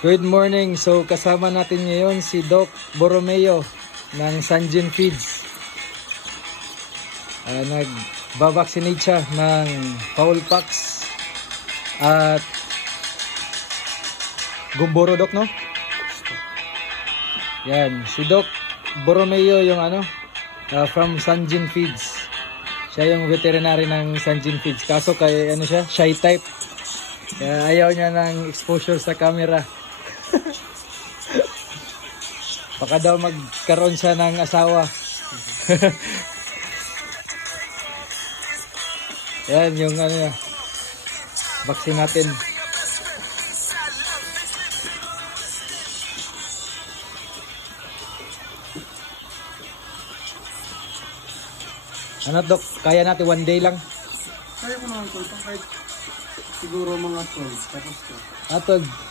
Good morning. So kasama natin ngayon si Doc Borromeo ng Sanjin Feeds. Nagbabaksinate siya ng Foulpox at Gumboro, Doc, no? Yan, si Doc Borromeo yung from Sanjin Feeds. Siya yung veterinary ng Sanjin Feeds. Kaso kay siya, shy type. Kaya ayaw niya ng exposure sa camera. Baka daw magkaroon siya ng asawa. Yan yung vaccine natin. Dok? Kaya natin 1 day lang? Kaya ko naman ito. Kahit siguro mga 12. Tapos 12.